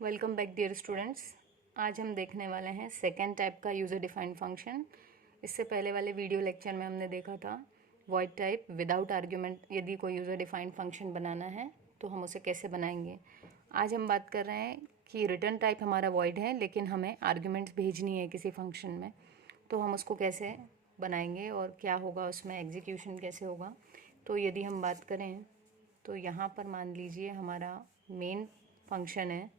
Welcome back dear students. आज हम देखने वाले हैं सेकेंड टाइप का यूज़र डिफाइंड फंक्शन। इससे पहले वाले वीडियो लेक्चर में हमने देखा था वॉइड टाइप विदाउट आर्ग्यूमेंट। यदि कोई यूज़र डिफाइंड फंक्शन बनाना है तो हम उसे कैसे बनाएंगे। आज हम बात कर रहे हैं कि रिटर्न टाइप हमारा वॉइड है, लेकिन हमें आर्ग्यूमेंट्स भेजनी है किसी फंक्शन में, तो हम उसको कैसे बनाएंगे और क्या होगा, उसमें एग्जीक्यूशन कैसे होगा। तो यदि हम बात करें तो यहाँ पर मान लीजिए हमारा मेन फंक्शन है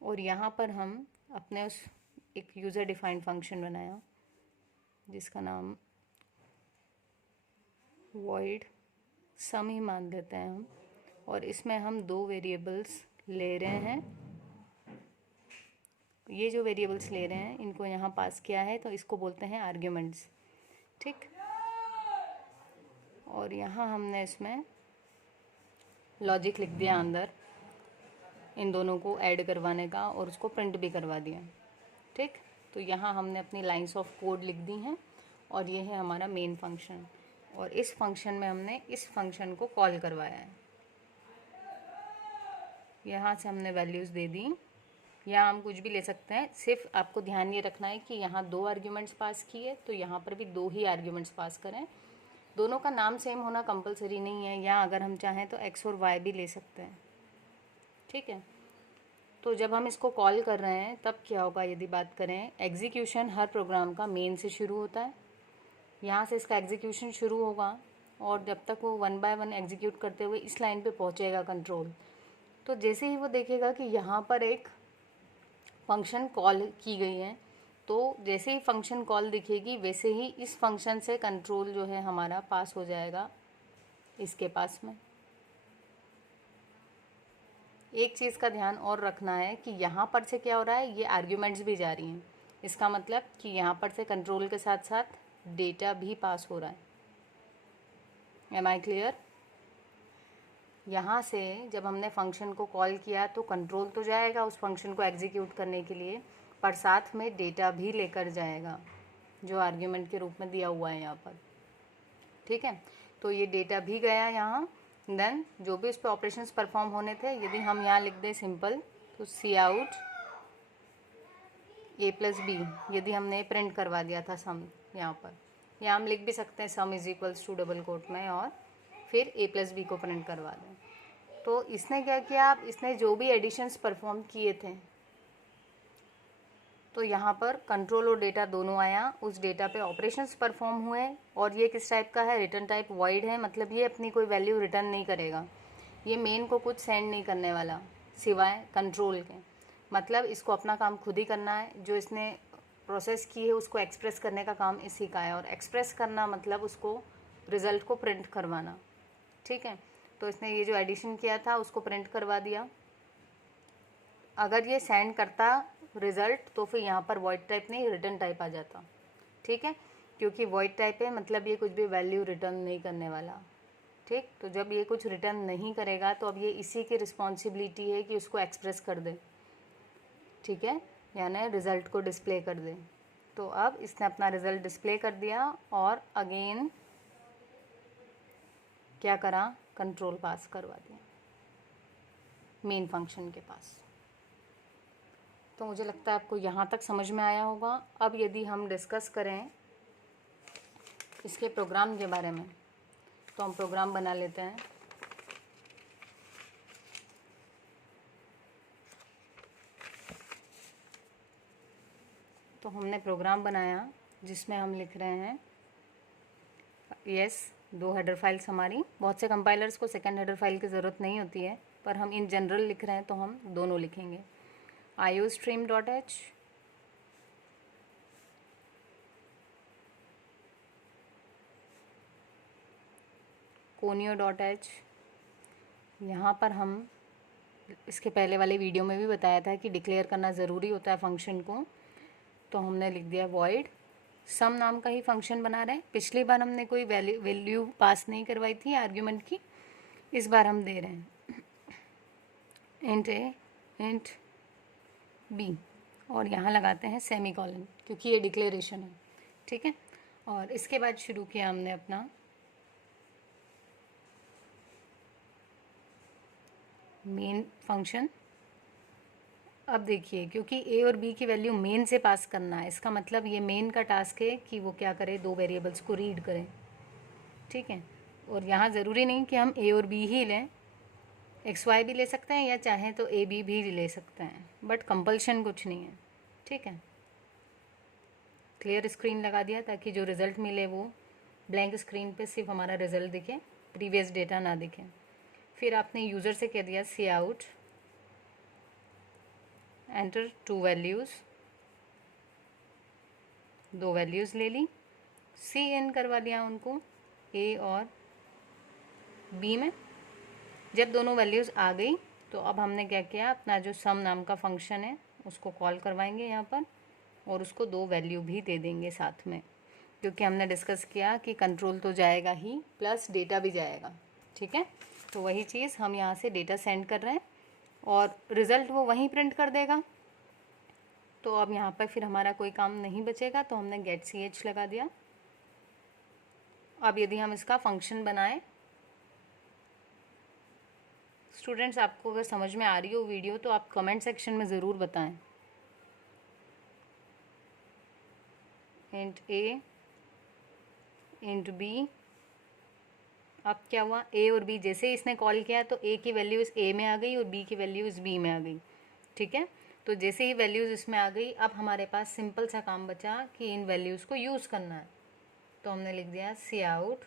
और यहाँ पर हम अपने उस एक यूज़र डिफाइंड फंक्शन बनाया जिसका नाम वॉइड सम ही मान देते हैं हम, और इसमें हम दो वेरिएबल्स ले रहे हैं। ये जो वेरिएबल्स ले रहे हैं इनको यहाँ पास किया है तो इसको बोलते हैं आर्ग्यूमेंट्स, ठीक। और यहाँ हमने इसमें लॉजिक लिख दिया अंदर इन दोनों को ऐड करवाने का और उसको प्रिंट भी करवा दिया, ठीक। तो यहाँ हमने अपनी लाइंस ऑफ कोड लिख दी हैं और ये है हमारा मेन फंक्शन, और इस फंक्शन में हमने इस फंक्शन को कॉल करवाया है। यहाँ से हमने वैल्यूज़ दे दी। यहाँ हम कुछ भी ले सकते हैं, सिर्फ आपको ध्यान ये रखना है कि यहाँ दो आर्ग्यूमेंट्स पास किए तो यहाँ पर भी दो ही आर्ग्यूमेंट्स पास करें। दोनों का नाम सेम होना कंपलसरी नहीं है, या अगर हम चाहें तो एक्स और वाई भी ले सकते हैं, ठीक है। तो जब हम इसको कॉल कर रहे हैं तब क्या होगा, यदि बात करें एग्जीक्यूशन हर प्रोग्राम का मेन से शुरू होता है। यहाँ से इसका एग्जीक्यूशन शुरू होगा और जब तक वो 1 बाय 1 एग्जीक्यूट करते हुए इस लाइन पे पहुँचेगा कंट्रोल, तो जैसे ही वो देखेगा कि यहाँ पर एक फंक्शन कॉल की गई है, तो जैसे ही फंक्शन कॉल दिखेगी वैसे ही इस फंक्शन से कंट्रोल जो है हमारा पास हो जाएगा इसके पास में। एक चीज़ का ध्यान और रखना है कि यहाँ पर से क्या हो रहा है, ये आर्ग्यूमेंट्स भी जा रही हैं। इसका मतलब कि यहाँ पर से कंट्रोल के साथ साथ डेटा भी पास हो रहा है। Am I clear? यहाँ से जब हमने फंक्शन को कॉल किया तो कंट्रोल तो जाएगा उस फंक्शन को एग्जीक्यूट करने के लिए, पर साथ में डेटा भी लेकर जाएगा जो आर्ग्यूमेंट के रूप में दिया हुआ है यहाँ पर, ठीक है। तो ये डेटा भी गया यहाँ। देन जो भी इस पर ऑपरेशंस परफॉर्म होने थे, यदि हम यहाँ लिख दें सिंपल, तो सी आउट ए प्लस बी, यदि हमने प्रिंट करवा दिया था सम यहाँ पर, या हम लिख भी सकते हैं sum is equals to double quote में और फिर ए प्लस बी को प्रिंट करवा दें। तो इसने क्या किया, इसने जो भी एडिशंस परफॉर्म किए थे तो यहाँ पर कंट्रोल और डेटा दोनों आया, उस डेटा पे ऑपरेशंस परफॉर्म हुए। और ये किस टाइप का है, रिटर्न टाइप वॉइड है, मतलब ये अपनी कोई वैल्यू रिटर्न नहीं करेगा, ये मेन को कुछ सेंड नहीं करने वाला सिवाय कंट्रोल के। मतलब इसको अपना काम खुद ही करना है, जो इसने प्रोसेस की है उसको एक्सप्रेस करने का काम इसी का है, और एक्सप्रेस करना मतलब उसको रिज़ल्ट को प्रिंट करवाना, ठीक है। तो इसने ये जो एडिशन किया था उसको प्रिंट करवा दिया। अगर ये सेंड करता रिज़ल्ट तो फिर यहाँ पर वॉइड टाइप नहीं रिटर्न टाइप आ जाता, ठीक है, क्योंकि वॉइड टाइप है मतलब ये कुछ भी वैल्यू रिटर्न नहीं करने वाला, ठीक। तो जब ये कुछ रिटर्न नहीं करेगा तो अब ये इसी की रिस्पॉन्सिबिलिटी है कि उसको एक्सप्रेस कर दे, ठीक है, यानी रिज़ल्ट को डिस्प्ले कर दे। तो अब इसने अपना रिज़ल्ट डिस्प्ले कर दिया और अगेन क्या करा, कंट्रोल पास करवा दिया मेन फंक्शन के पास। तो मुझे लगता है आपको यहाँ तक समझ में आया होगा। अब यदि हम डिस्कस करें इसके प्रोग्राम के बारे में, तो हम प्रोग्राम बना लेते हैं। तो हमने प्रोग्राम बनाया जिसमें हम लिख रहे हैं दो हेडर फाइल्स हमारी। बहुत से कंपाइलर्स को सेकंड हेडर फाइल की ज़रूरत नहीं होती है, पर हम इन जनरल लिख रहे हैं तो हम दोनों लिखेंगे। iostream.h conio.h। यहाँ पर हम इसके पहले वाले वीडियो में भी बताया था कि डिक्लेयर करना ज़रूरी होता है फंक्शन को, तो हमने लिख दिया वॉइड सम नाम का ही फंक्शन बना रहे हैं। पिछली बार हमने कोई वैल्यू पास नहीं करवाई थी आर्ग्यूमेंट की, इस बार हम दे रहे हैं इंट ए इंट बी, और यहाँ लगाते हैं सेमी कॉलन क्योंकि ये डिक्लेरेशन है, ठीक है। और इसके बाद शुरू किया हमने अपना मेन फंक्शन। अब देखिए, क्योंकि ए और बी की वैल्यू मेन से पास करना है, इसका मतलब ये मेन का टास्क है कि वो क्या करे, दो वेरिएबल्स को रीड करें, ठीक है। और यहाँ ज़रूरी नहीं कि हम ए और बी ही लें, एक्स वाई भी ले सकते हैं या चाहें तो ए बी भी ले सकते हैं, बट कंपल्शन कुछ नहीं है, ठीक है। क्लियर स्क्रीन लगा दिया ताकि जो रिज़ल्ट मिले वो ब्लैंक स्क्रीन पे सिर्फ हमारा रिज़ल्ट दिखे, प्रीवियस डेटा ना दिखे। फिर आपने यूज़र से कह दिया C out, enter two values, दो वैल्यूज़ ले ली, सी इन करवा दिया उनको ए और बी में। जब दोनों वैल्यूज़ आ गई तो अब हमने क्या किया, अपना जो सम नाम का फंक्शन है उसको कॉल करवाएंगे यहाँ पर, और उसको दो वैल्यू भी दे देंगे साथ में, क्योंकि हमने डिस्कस किया कि कंट्रोल तो जाएगा ही प्लस डेटा भी जाएगा, ठीक है। तो वही चीज़ हम यहाँ से डेटा सेंड कर रहे हैं और रिज़ल्ट वो वहीं प्रिंट कर देगा। तो अब यहाँ पर फिर हमारा कोई काम नहीं बचेगा, तो हमने गेट सी एच लगा दिया। अब यदि हम इसका फंक्शन बनाएं, स्टूडेंट्स आपको अगर समझ में आ रही हो वीडियो तो आप कमेंट सेक्शन में ज़रूर बताएं। इंट ए इंट बी, अब क्या हुआ, ए और बी जैसे इसने कॉल किया तो ए की वैल्यू इस ए में आ गई और बी की वैल्यू इस बी में आ गई, ठीक है। तो जैसे ही वैल्यूज़ इसमें आ गई, अब हमारे पास सिंपल सा काम बचा कि इन वैल्यूज़ को यूज़ करना है। तो हमने लिख दिया C out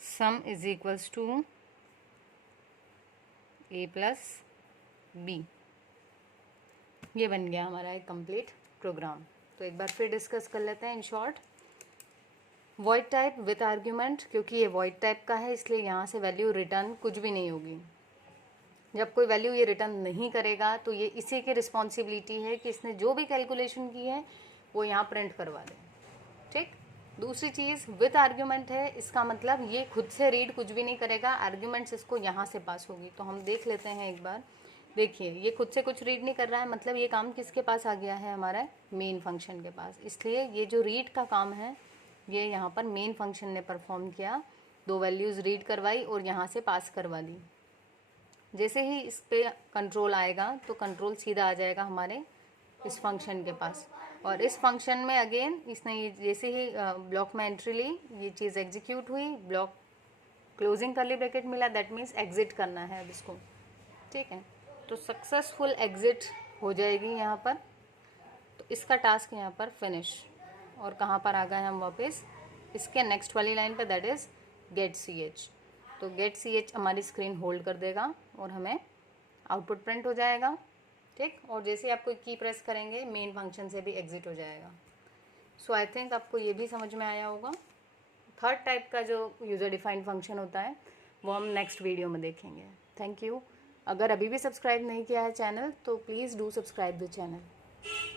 sum is equals to A plus B. ये बन गया हमारा एक कंप्लीट प्रोग्राम। तो एक बार फिर डिस्कस कर लेते हैं in short. Void type with argument, क्योंकि ये वॉइड टाइप का है इसलिए यहाँ से वैल्यू रिटर्न कुछ भी नहीं होगी। जब कोई वैल्यू ये रिटर्न नहीं करेगा तो ये इसी की रिस्पॉन्सिबिलिटी है कि इसने जो भी कैलकुलेशन की है वो यहाँ प्रिंट करवा दें, ठीक। दूसरी चीज़ विथ आर्ग्यूमेंट है, इसका मतलब ये खुद से रीड कुछ भी नहीं करेगा, आर्ग्यूमेंट्स इसको यहाँ से पास होगी। तो हम देख लेते हैं एक बार। देखिए, ये खुद से कुछ रीड नहीं कर रहा है, मतलब ये काम किसके पास आ गया है, हमारा मेन फंक्शन के पास। इसलिए ये जो रीड का काम है ये यहाँ पर मेन फंक्शन ने परफॉर्म किया, दो वैल्यूज़ रीड करवाई और यहाँ से पास करवा ली। जैसे ही इस पर कंट्रोल आएगा तो कंट्रोल सीधा आ जाएगा हमारे इस फंक्शन के पास, और इस फंक्शन में अगेन इसने ये जैसे ही ब्लॉक में एंट्री ली, ये चीज़ एग्जीक्यूट हुई, ब्लॉक क्लोजिंग कर्ली ब्रैकेट मिला, दैट मीन्स एग्जिट करना है अब इसको, ठीक है। तो सक्सेसफुल एग्जिट हो जाएगी यहाँ पर। तो इसका टास्क यहाँ पर फिनिश, और कहाँ पर आ गए हम वापस इसके नेक्स्ट वाली लाइन पर, that is get C H. तो गेट सी एच हमारी स्क्रीन होल्ड कर देगा और हमें आउटपुट प्रिंट हो जाएगा, ठीक। और जैसे आप कोई की प्रेस करेंगे मेन फंक्शन से भी एग्जिट हो जाएगा। सो आई थिंक आपको ये भी समझ में आया होगा। थर्ड टाइप का जो यूज़र डिफाइंड फंक्शन होता है वो हम नेक्स्ट वीडियो में देखेंगे। Thank you. अगर अभी भी सब्सक्राइब नहीं किया है चैनल तो please do subscribe the channel.